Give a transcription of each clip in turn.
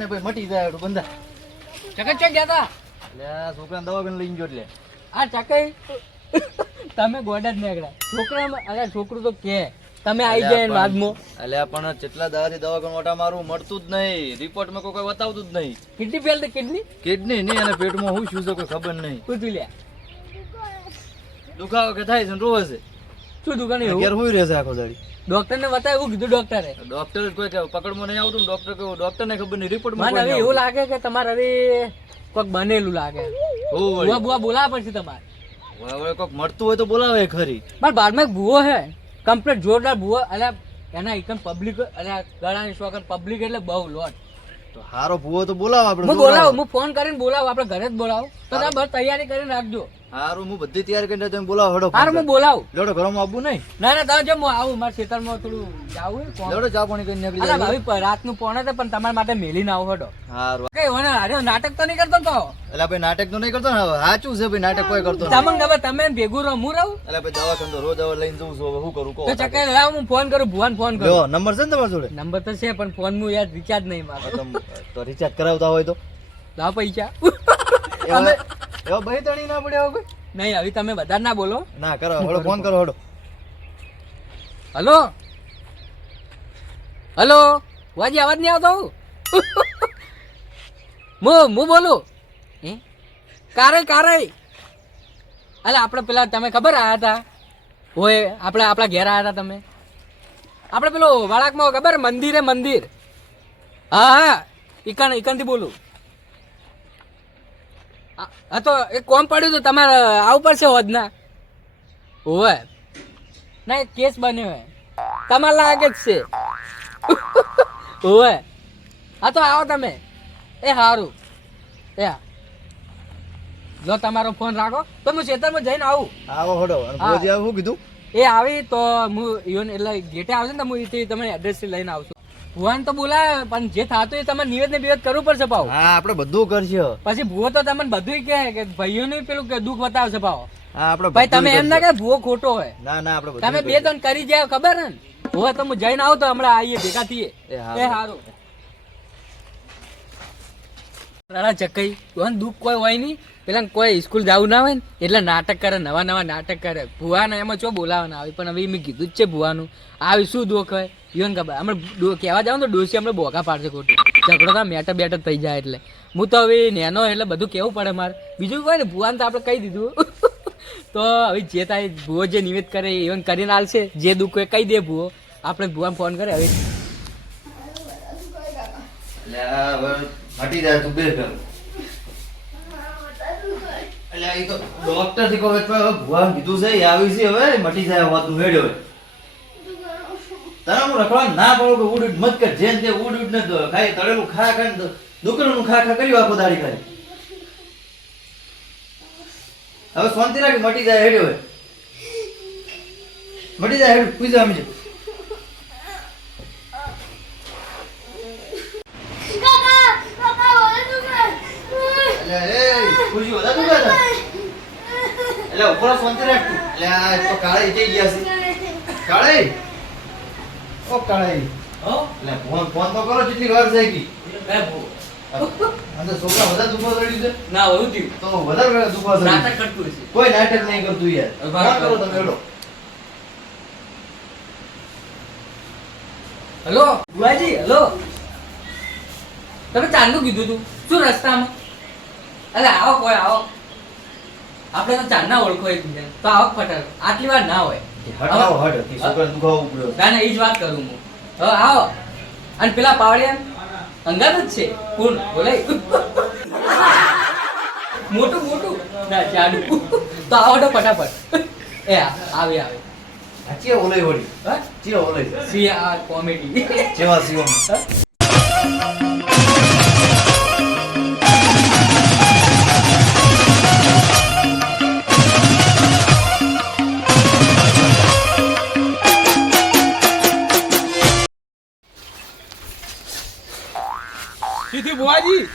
થાને ભાઈ મટી જાય એટલું બંધા. ચકચક ગયા તા? એટલે છોકરાને દવાખાને લઈને ગયો એટલે. આ ચકઈ? તમે ગોડા જ નીકળ્યા. છોકરા અરે છોકરું તો કે તમે આવી ગયા એની વાગમો એટલે પણ જેટલા દાવાથી દવાખાને મોટા મારું મળતું જ નહીં. રિપોર્ટમાં કોઈ કોઈ બતાવતું જ નહીં. કિડની ફેલ કિડની કિડની નહીં અને પેટમાં હું શું છે કોઈ ખબર નહીં. પૂછી લે. દુખાવો કે થાય છે ને રોવે છે? શું દુખાની ઘેર હુઈ રહેશે આખો દાડી. ડોક્ટર બતાય એવું કીધું ડોક્ટરે ડોક્ટર જ કોઈ પકડમાં નહીં આવતું ડોક્ટર કે ડોક્ટરને ખબર નહીં રિપોર્ટમાં મને હવે એવું લાગે કે તમારે હવે કોક બનેલું લાગે. બુઆ બુઆ બોલાવા પડશે તમારે. હવે કોક મળતું હોય તો બોલાવે ખરી. પણ બારમાં એક ભૂવો હે કમ્પ્લીટ જોરદાર ભૂવો. એટલે એના એકમ પબ્લિક એટલે ગળાની શોખન પબ્લિક એટલે બહુ લોટ. તો હારો ભૂવો તો બોલાવો આપણે હું બોલાવું હું ફોન કરીને બોલાવો આપણે ઘરે જ બોલાવો. તો તમે બસ તૈયારી કરીને રાખજો. હારું હું બધી તૈયાર કરીને તમે બોલાવો હડો હારું હું બોલાવું. લડો ઘરમાં આવવું નહીં. ના ના તમે જમો આવું મારા ખેતરમાં થોડું જાવું લડો ચા પાણી કરીને નીકળી જાય ભાઈ રાતનું પોણે તો પણ તમારા માટે મેલી ના હડો. હારું. કઈ મને અરે નાટક તો નહીં કરતો તો? એટલે ભાઈ નાટક તો નહીં કરતો ને સાચું છે ભાઈ નાટક કોઈ કરતો તમને ખબર તમે ભેગું રહો હું રહું? એટલે ભાઈ દવાખાને રોજ હવે લઈને જઉં છું હવે શું કરું? કહો તો ચક્કર લાવ હું ફોન કરું ભુવન ફોન કરું. નંબર છે ને તમારા જોડે? નંબર તો છે પણ ફોન હું યાર રિચાર્જ નહીં મારો. તો રિચાર્જ કરાવતા હોય તો? લાવ પૈસા. એવા ભાઈ તણી ના પડ્યો કોઈ? નહીં હવે તમે બધા ના બોલો. ના કરો હળો ફોન કરો હળો હલો? હલો? વાજી અવાજ નહીં આવતો હું હું બોલું? હે? કારે કારે અલે આપણે પેલા તમે ખબર આયા હતા? હોય આપણે આપણા ઘેર આવ્યા હતા તમે? આપણે પેલો વાળાકમાં ખબર મંદિર મંદિર? હા હા. ઈકણ ઇકનથી બોલું. હા તો એક કોમ પડ્યું તો તમારે આવું પડશે હોદના ઓય ના કેસ બન્યો હે. તમારે લાગે જ છે. ઓય હા તો આવો તમે. એ સારું એ. જો તમારો ફોન રાખો. તો હું ખેતરમાં જઈને આવું. આવો હડો હા. શું કીધું? એ આવી તો હું ઈવન એટલે ગેટે આવશે ને તો હું તમને એડ્રેસ લઈને આવશું. ભુવાન તો બોલાવે પણ જે થતું એ તમારે નિવેદ ને બિવેદ કરવું પડશે ભાવ હા આપણે બધું કરશે. પછી ભુવો તો તમને બધું કહે કે ભાઈઓને પેલું કે દુઃખ બતાવશે ભાવ હા આપણે ભાઈ તમે એમ ના કે ભુવો ખોટો હોય. ના ના આપણે તમે બે ત્રણ કરી જાય ખબર ને? ભુવા તમે જઈને આવો તો હમણાં આવીએ ભેગા થઈએ. એ સારું રાણા ચકઈ કોણ દુઃખ કોઈ હોય નહીં. પેલા કોઈ સ્કૂલ જવું ના હોય ને, એટલે નાટક કરે, નવા નવા નાટક કરે. ભુવાને એમાં ચો બોલાવાના આવે. પણ હવે મેં કીધું જ છે ભુવાનું. આવી શું દુઃખ હોય? ઈવન ખબર અમે કહેવા જાવ તો ડોસી અમને બોકા પાડશે ખોટું. ઝઘડો તો મેટર બેટર થઈ જાય એટલે. હું તો હવે નેનો એટલે બધું કેવું પડે મારે. બીજું કોઈ ને, ભુવાને તો આપણે કહી દીધું. તો હવે જે થાય ભુવો જે નિવેદ કરે ઇવન કરીને આલશે. જે દુઃખ હોય કહી દે ભુવો. આપણે ભુવાને ફોન કરે હવે હવે જાય તું બે કર મટી જાય હેડ્યો તને હું રખવા ના પડો કે મત કર તે ઉડ ઉડ ન ખાઈ તળેલું ખા ખા ને દુકડનું ખા કર્યું આખો દાડી ખાઈ હવે શાંતિ રાખી, મટી જાય હેડ્યો મટી જાય હેડ પૂજા અમે ખુશી વધારે તું કરે એટલે ઉપર શાંતિ રાખ તું એટલે આ તો કાળે જઈ ગયા છે. કાળે? ઓ કાળે. એટલે ફોન ફોન તો કરો જેટલી વાર જાય કી અંદર છોકરા વધારે દુખવા ચડ્યું છે. ના હોવું થયું તો વધારે દુખવા ચડ્યું નાટક કરતું છે. કોઈ નાટક નહીં કરતું યાર. ફોન કરો તમે એડો હલો? બુઆજી હલો? તમે ચાંદનું કીધું તું શું રસ્તામાં? અરે આવો કોઈ આવો આપણે તો ચાંદના ઓળખો એકબીજા. તો આવક ફટાક આટલી વાર ના હોય. હટાવો હટ કે દુખાવો ઉપડ્યો. ના ના એ જ વાત કરું હું. હવે આવો. અને પેલા પાવડિયા? અંગાત જ છે. કોણ? બોલે મોટું મોટું. ના ચાડુ તો આવો તો ફટાફટ. એ આવે આવે. ચે ઓલઈ વળી. હા? ચે ઓલઈ સી આ કોમેડી જેવા. સીવમ બુવાજી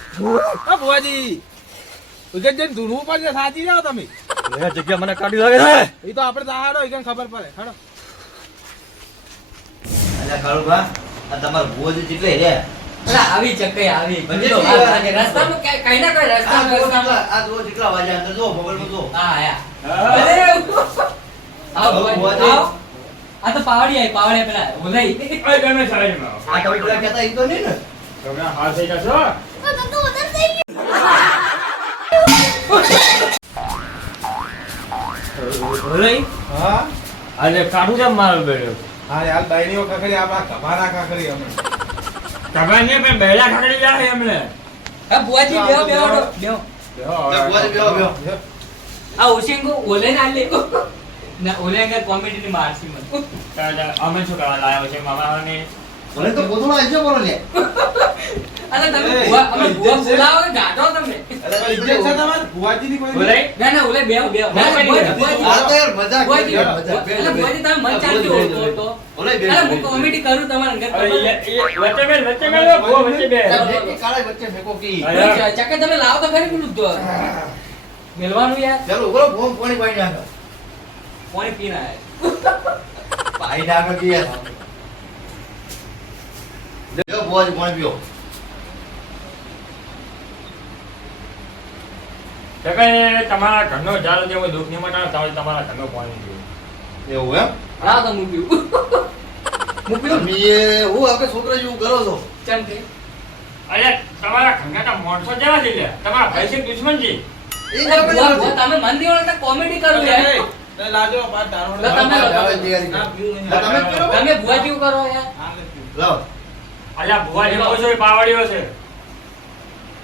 હા ભુવાજી. ઉજ્જૈન જઈને ધૂનવું પડશે સાચી જાઓ તમે. એ જગ્યા મને કાઢી લાગે છે. એ તો આપણે દાડો એ ખબર પડે? હેડો અલ્યા કાળુભા આ તમારા ભુવાજી જેટલે રે આવી ચકઈ આવી. રસ્તામાં કઈ ના કઈ આ અંદર મોબાઈલમાં હા આયા ભુવાજી, ભુવાજી. આ તો પાવડી આવી પાવડી પેલા ઓલાઈ. ઓય, તમે સાઈડમાં આ તમે પેલા કહેતા ઈ તો નહીં ને. તમે હાલ થઈ જશો? ઓલાઈ હા? અરે કાઢું છે મારો બેડો? હા યાર બાયરીઓ કાકડી આપણા કમારા કાકડી અમે. ખબર નહીં પણ બેડા ખાકડી જાય એમને હા ભુવાજી બેહો બેહો બેહો. બેહો. બેહો, બેહો. આ ઓશિંગો ઓલે ના લે. ના ઓલે અંગર કોમેડી ની મારસી મને. અમે શું કરવા લાયા છે? મામા ને મને તો ગોથડો આંચો બોલો લે. અરે તમે ભુવા અમે ભુવા બોલાવો કે ગાઢો તમને. અરે, ઇજ્જત છે તમારે? ભુવાજીની કોઈ બોલાય ના ના ઓલે ના, ના, ભુવાજી, નહીં. આ તો યાર મજાક ભુવાજી. બે, ભુવાજી, તમે મન ચાલતી હોય તો- તો. ઓલે બે, અરે, હું કોમેડી કરું તમાર અંગત વચ્ચે બેન વચ્ચે બેન બહુ વચ્ચે બે કાળે વચ્ચે ફેકો કી. અરે. તમે લાવો તો ખરી પેલું તો. મેલવાનું યાર. ચાલો, બોલો ફોન પાણી પાઈ નાખો. પાણી પીના આયા પાણી નાખો કે યાર. લ્યો, પીઓ. તો કઈ તમારા ઘરનો જાળ જેવો દુઃખ નહીં મટાડો તમારા ઘરનો પાણી પીવું. એવું એમ? લાવો તો મૂક્યું. મૂક્યું? તમે મીએ હું આપણે છોકરા જેવું કરો છો? ચમ કે? અરે તમારા ઘરના માણસો જેવા છે લે તમારા ભાઈ છે દુશ્મન છે તમે મન દીવાનો કોમેડી કરો યાર. લાજો પાછ દારૂ તમે તમે. પીવું તમે ભુવા જેવું કરો યાર. હા, પીવું. લાવો. અલ્યા ભુવાજી એ પાવડીઓ છે.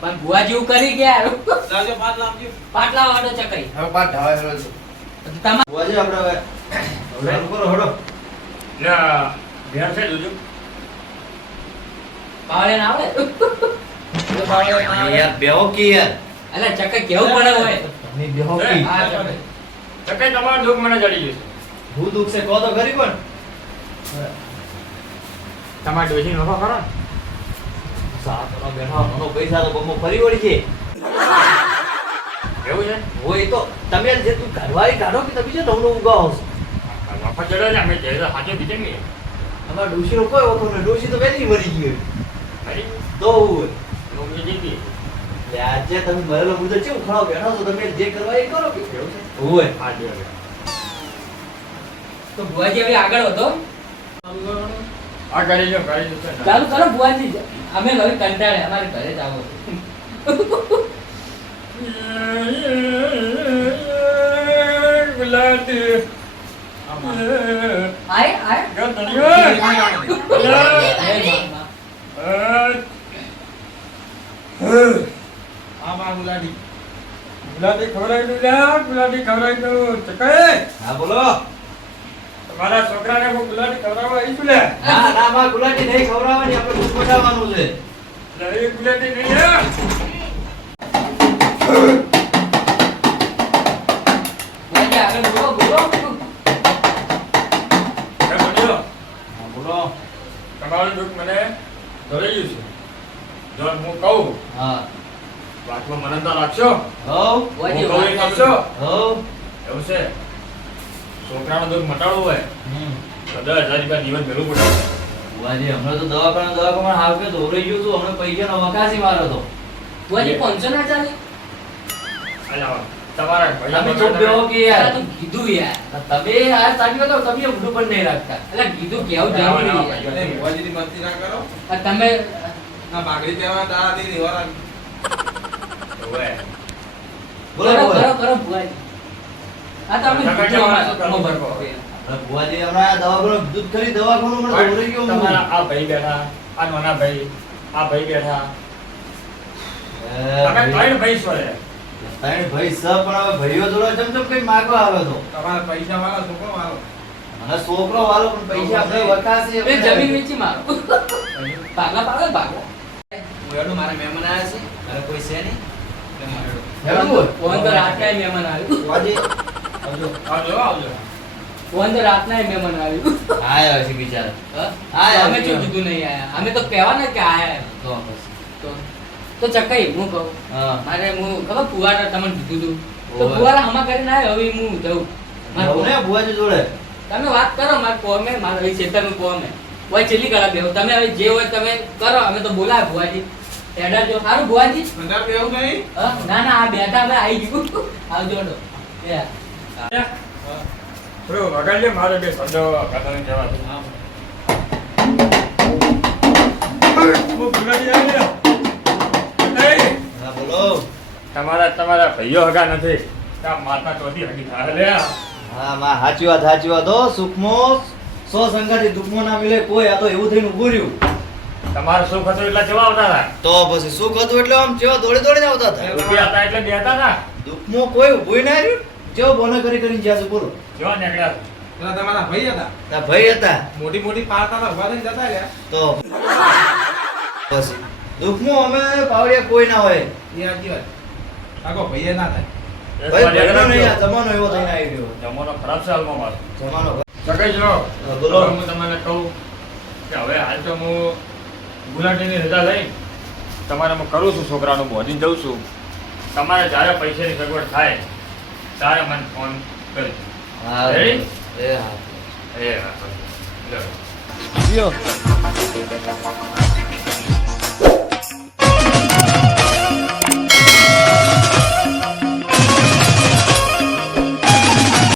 પણ ભુવા જેવું કરી ગયા? લાજો પાછ લાવજો. પાટલા વાળો ચકરી હવે પાટ ઢાવા હેરો છો. તમારે ભુવાજી, આપણે હવે ચાલુ કરો, હડો લે ધ્યાન છે જોજો. પાવડે ના આવે યાર, બેહો કી યાર. અલા ચકઈ કેવું પડે હોય? તમે બેહો કી. તો તમારું દુઃખ મને જડી જશે હું દુખ છે કહો તો ગરીબ પણ. તમારે ડોસી નફો કરો ને? સાતનો બેઠો મનો પૈસા તો બમો ફરી વળી છે. એવું છે? હોય તો તમે જે તું ઘરવાળી કાઢો કે તમે છે નવનો ઉગાવો છો નફો ચડે ને અમે જે સાચો બીજે નહીં. અમારા ડોશીનો કોઈ ઓળખો નહીં ડોશી તો પહેલી મરી ગયો મરી? તો હોય. હું જીતી એટલે આજે તમે મરેલો મુદ્દો છે ખરાબ બેઠો છો તમે જે કરવા એ કરો કે એવું છે? હોય. હા તો ભુવાજી હવે આગળ વધો. આ કરી લો કરી દો ચાલુ. કરો બુઆજી અમે હવે કંટાળે અમારે ઘરે જ આવો. ગુલાટી આય આય. ગુલાડી ખવડાવી દઉં ગુલાટી ખવડાવી દઉં હા બોલો. તમારા છોકરાને હું ગુલાટી ખવડાવવા આવીશું લે. ના ના માં ગુલાટી નહીં ખવડાવવાની આપણે દૂધ પટાવવાનું છે નહીં ગુલાટી નહીં હા તમારું દુઃખ મને ધરાઈ ગયું છે. જો હું કહું. હા. વાતમાં મને તો રાખશો. ભુવાજી હું કહું એવું છે? છોકરાનું દુઃખ મટાડવો હોય તો દસ હજાર રૂપિયા દિવસ ભેગું પડે. બુવાજી હમણાં તો દવાખાના દવાખાના હાલ કે દોરાઈ ગયું હતું હમણાં પૈસાનો વકાસી મારો હતો બુવાજી પંચો ના ચાલે તમારા તમે ચૂપ બેહો કે યાર? આ કીધું યાર. તમે આ સાચી તો તમે ઊંધું પણ નહીં રાખતા. એટલે કીધું કેવું જરૂરી એટલે ભુવાજીની મસ્તી ના કરો. તમે ના બાગડી. બોલો કરો બુવાજી છોકરો વાળો. છોકરો વાળો પણ પૈસા આપણે જમીન વેચી મારો. ભાગલા ભાગલા હું મારા મહેમાન આવ્યા છે. કોઈ છે નહીં. મહેમાન આવ્યું. આવજો. આવજો આવજો ફોન તો રાતના મહેમાન આવ્યું આયા હશે બિચારા. આયા અમે હશે. કીધું નહીં આયા. અમે તો કહેવાના કે આયા તો તો તો ચકઈ હું કહું? મારે હું ખબર ફુવારા તમને કીધું તું? તો ફુવારા હમા કરીને આવ્યો હવે હું જઉં. મારે આવું જોડે. તમે વાત કરો મારે કોમે મારે ખેતરનું કોમે ઓય છેલ્લી કળા બેહો. તમે હવે જે હોય તમે કરો અમે તો બોલાય ભુવાજી. એડા જો. સારું ભુવાજી. નહીં? ના ના આ બેઠા અમે આવી ગયું. આવજો હેડો. બે. વગાડજે મારે બે શબ્દો કથન કહેવા છે. હું ભૂલાઈ જાય ને. નહીં, હા બોલો તમારા તમારા ભાઈઓ હગા નથી માતા ચોથી હગી થાય લે હા માં સાચી વાત સાચી વાત હો સુખમો સો સંગાથી દુઃખમો ના મિલે કોઈ આ તો એવું થઈને ઉભું રહ્યું તમારું સુખ હતું એટલે કેવા આવતા હતા તો પછી સુખ હતું એટલે આમ જેવો દોડી દોડીને આવતા હતા રૂપિયા હતા એટલે બેહતા હતા દુઃખમાં કોઈ ઊભું ના રહ્યું જેવો બોલો કરી કરીને જ્યાં બોલો. જેવા નેકડા પેલા તમારા ભાઈ હતા. તા ભાઈ હતા? મોટી મોટી પારતા ઊભા થઈને જતા રહ્યા. તો? બસ. દુઃખમાં અમે પાવડિયા કોઈ ના હોય. એ આજી વાત. કાકો ભાઈએ ના થાય. ભાઈ વાર નહીં આ જમાનો એવો થઈને આવી ગયો. જમાનો ખરાબ છે હાલમાં મારો. જમાનો સગાઈ જો બોલો. હવે હું તમને કહું કે હવે હાલ તો હું ગુલાટીની રજા લઈ તમારે હું કરું છું છોકરાનું બોધીને જઉં છું. તમારે જ્યારે પૈસાની સગવડ થાય ત્યારે મને ફોન કરી હા Ready? એ હા એ હા. લ્યો